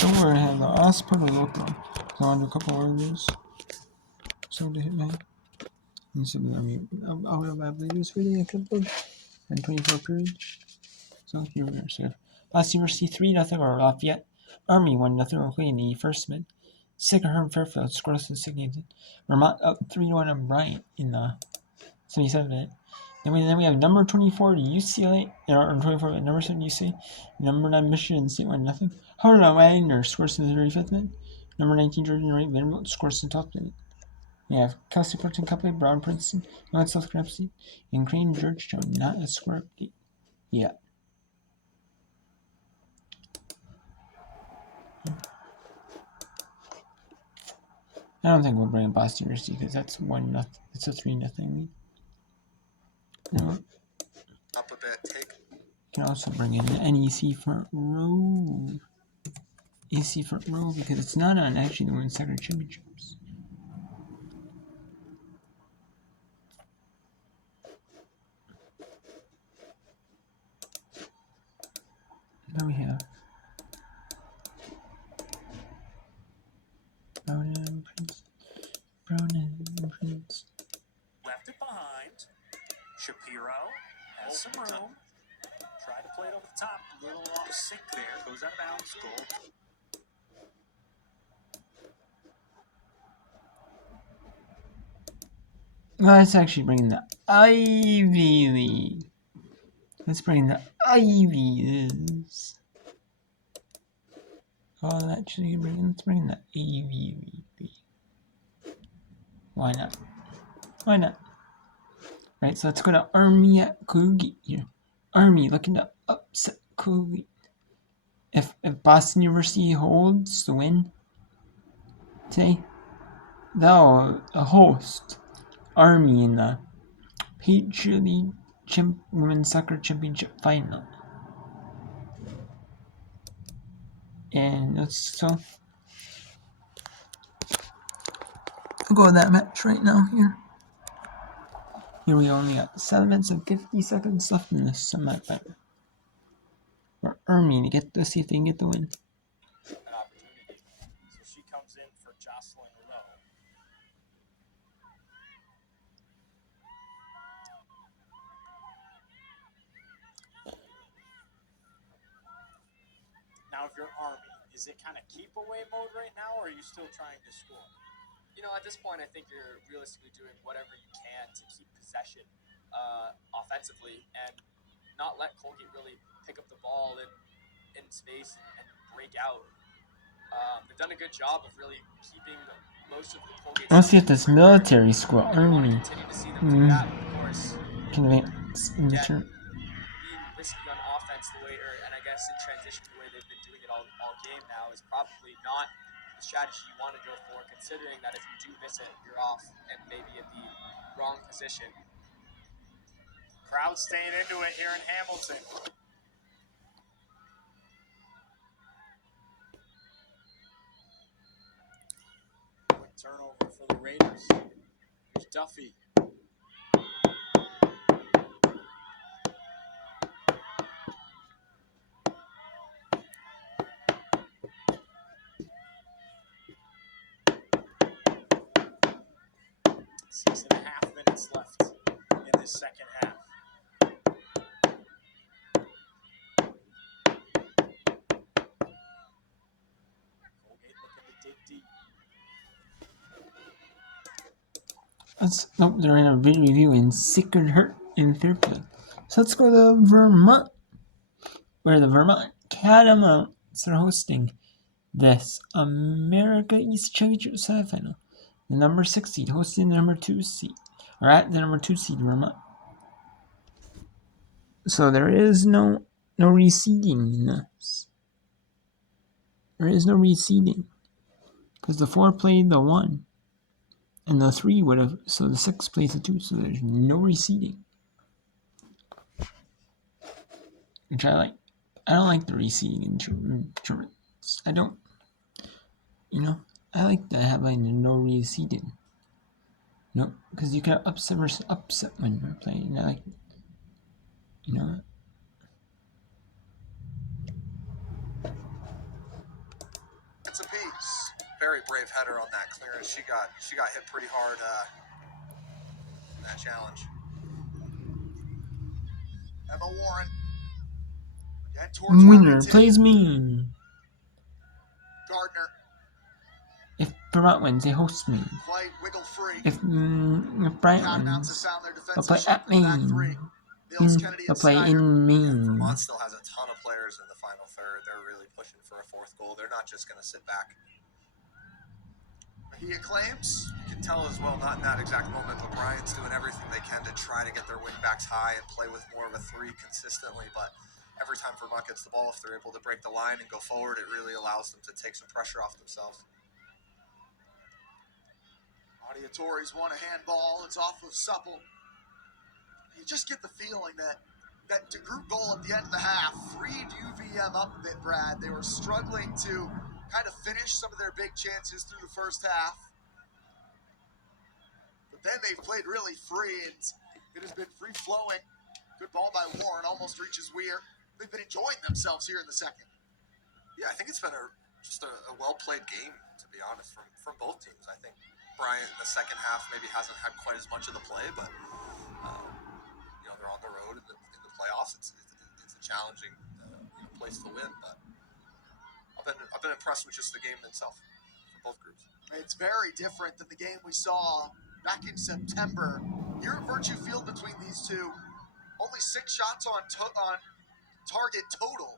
Don't worry, I have the last part of the local. So I want to do a couple of those. So to hit my. And so I'll have this video a couple and 24 periods. So here we are, sir. Last University 3-0 over Lafayette. Army 1-0 away in the first mid. Sycamore Fairfield scores the second. Vermont up 3-1 on Bryant in the 77th minute. Then we have number 24 UCLA, or 24, number 7 UCLA, number 9 Michigan State 1-0. Howard Wagner scores in the 35th minute. Number 19 Georgia Wright Vanderbilt scores in the 12th minute. We have Kelsey Porton Copley, Brown Princeton, North South Carolina State, and Crane Georgetown. Not a score update yet. I don't think we'll bring in Boston University because that's 1-0. It's a 3-0 lead. No. Up a bit. Take. Can also bring in NEC front row. NEC front row because it's not on actually the Women's Soccer Championships. Now we have Brown and Prince. Left it behind. Shapiro has some room. Tried to play it over the top. A little off sync there. Goes out of bounds. Goal. Let's actually bring in the Ivy League. Let's bring the Ivy Leagues. Oh, actually, let's bring in the Ivy League. Why not? Why not? Right, so let's go to Army at Colgate here. Army looking to upset Colgate. If Boston University holds the win today, they'll host Army in the Patriot League Women's Soccer Championship final. And I'll go with that match right now here. Here we only got 7 minutes and 50 seconds left in this semifinal. For Army to see if they can get the win. An opportunity. So she comes in for Jocelyn Lowe. Now, if you're Army, is it kind of keep away mode right now, or are you still trying to score? You know, at this point, I think you're realistically doing whatever you can to keep possession offensively and not let Colgate really pick up the ball in space and break out. They've done a good job of really keeping most of the Colgate. Let's see if this military school Army continue to see them do that, but of course, can advance in the turn. Being risky on offense the way, and I guess in transition the way they've been doing it all game now is probably not the strategy you want to go for, considering that if you do miss it, you're off and maybe in the wrong position. Crowd staying into it here in Hamilton. Quick turnover for the Raiders. Here's Duffy. Six and a half minutes left in this second half. Colgate looking to dig deep. Nope, they're in a video review in Sycamore in Fairfield. So let's go to Vermont, where the Vermont Catamounts are hosting this America East Championship semifinal. The number 6 seed hosting the number 2 seed, or at the number 2 seed Vermont. So there is no reseeding in this. There is no reseeding because the 4 played the 1, and the 3 would have. So the 6 plays the 2. So there's no reseeding, which I like. I don't like the reseeding in tournaments. I don't. I like to have no reseeding. No, because you can upset versus upset when you're playing. I like, very brave header on that clearance. She got hit pretty hard in that challenge. Emma Warren. Again towards Winner Wilmington. plays mean. Gardner. If Vermont wins, they host me. Play wiggle free. If Bryant Timeouts have wins, found their they'll defensive play shape at in the back Maine. three. Mills, Kennedy, They'll and play Snyder. in Maine. Vermont still has a ton of players in the final third. They're really pushing for a fourth goal. They're not just going to sit back. He claims. You can tell as well, not in that exact moment, but Bryant's doing everything they can to try to get their wingbacks high and play with more of a three consistently. But every time Vermont gets the ball, if they're able to break the line and go forward, it really allows them to take some pressure off themselves. Audiatore's won a handball. It's off of Supple. You just get the feeling that group goal at the end of the half freed UVM up a bit, Brad. They were struggling to kind of finish some of their big chances through the first half. But then they've played really free, and it has been free-flowing. Good ball by Warren, almost reaches Weir. They've been enjoying themselves here in the second. Yeah, I think it's been just a well-played game, to be honest, from both teams. I think Bryant in the second half maybe hasn't had quite as much of the play, but they're on the road in the playoffs. It's a challenging place to win, but I've been impressed with just the game itself for both groups. It's very different than the game we saw back in September. Here at Virtue Field between these two, only 6 shots on target total.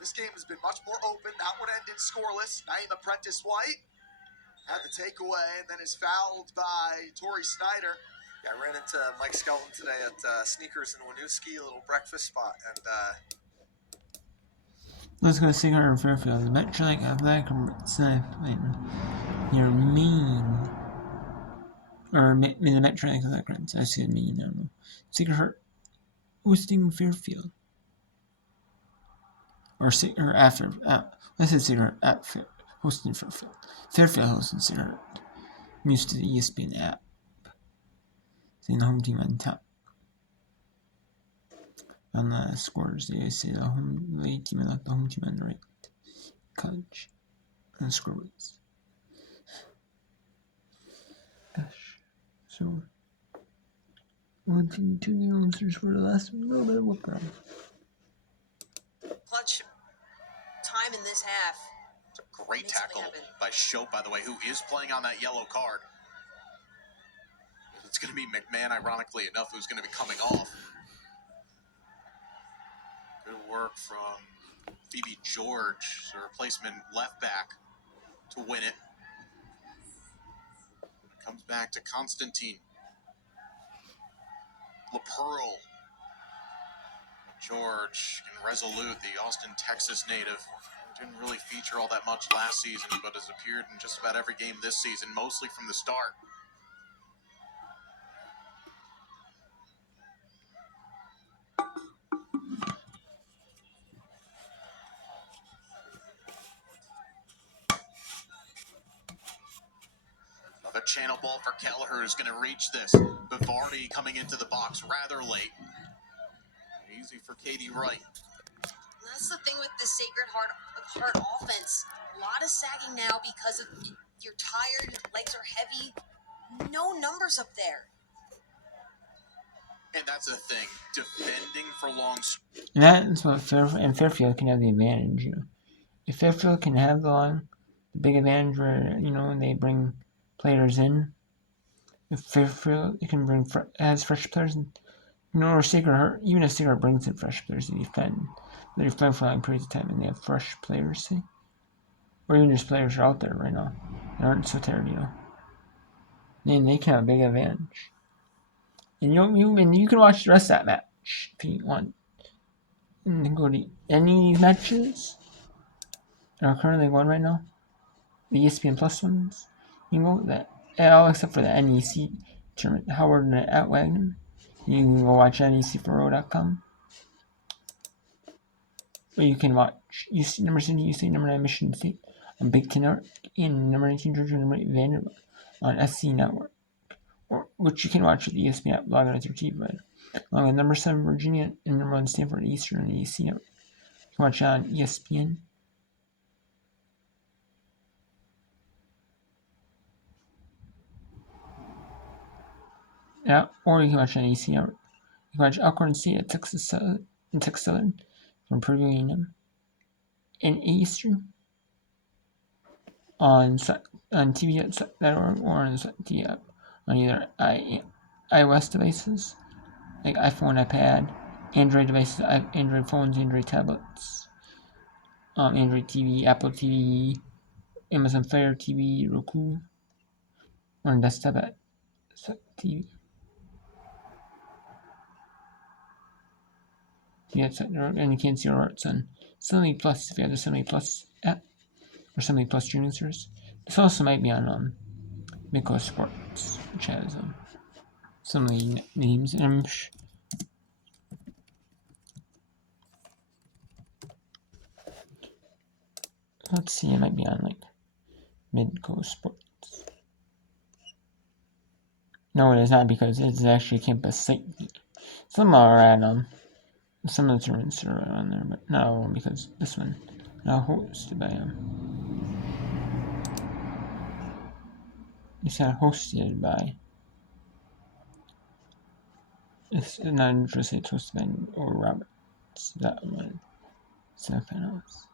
This game has been much more open. That one ended scoreless. Naima Prentice-White had the takeaway and then is fouled by Tori Snyder. Yeah, I ran into Mike Skelton today at Sneakers in Winooski, a little breakfast spot, and Let's go see her in Fairfield. The Metrolink Athletic Sniffing. You're mean. Or the Metrolink Athletic, I said mean, I don't know. Secret Heart hosting Fairfield. Or after. I said Secret Heart at hosting Fairfield. Fairfield hosting Secret Heart. I'm used to the ESPN app. Seeing the home team on top. On the scores, they say the away team and not the home team on the right. College. And the score was. Gosh. So, we'll continue to the answers for the last little bit of work on. Clutch time in this half. It's a great tackle by Shope, by the way, who is playing on that yellow card. It's going to be McMahon, ironically enough, who's going to be coming off. Good work from Phoebe George, the replacement left back, to win it. Comes back to Constantine. LaPearl. George and Resolute, the Austin, Texas native. Didn't really feature all that much last season, but has appeared in just about every game this season, mostly from the start. Another channel ball for Kelleher, who's going to reach this. Bavardi coming into the box rather late. Easy for Katie Wright. That's the thing with the Sacred Heart offense. A lot of sagging now because you're tired, legs are heavy. No numbers up there. And that's the thing, defending for long. And that's what Fairfield can have the advantage, If Fairfield can have the big advantage where, they bring players in. If Fairfield can bring has fresh players in, or Sacred Heart, even if Sacred Heart brings in fresh players to defend, they defend for long periods of time and they have fresh players, see? Or even just players are out there right now. They aren't so tired, Then they can have a big advantage. And you can watch the rest of that match if you want. And then go to any matches that are currently going right now. The ESPN Plus ones. You can go that all except for the NEC tournament. Howard at Wagner. You can go watch NEC4O.com. Or you can watch UC number 7, UC number 9 Michigan State on Big Ten Network and number 19 Georgia number 8 Vanderbilt on SC Network. Which you can watch at the ESPN app, log on with your TV provider. Along with number 7 Virginia and number 1 Stanford Eastern on the EC Network. You can watch it on ESPN. Yeah, or you can watch NEC. You can watch Alcorn State at Texas Southern from Purdue A&M. In Eastern on TV at set.org or on the app on either iOS devices like iPhone, iPad, Android devices, Android phones, Android tablets, Android TV, Apple TV, Amazon Fire TV, Roku, or on desktop at TV. And you can see our arts on Suddenly Plus if you have the Suddenly Plus app or Suddenly Plus streaming service. This also might be on Miko Sports, which has some of the names. And let's see, it might be on like Midco Sports. No, it is not because it's actually a campus site. Some are at some of the tournaments are on there, but no, because this one now hosted by it's not hosted by. It's not interested. It's hosted by or Roberts. That one. Semifinals.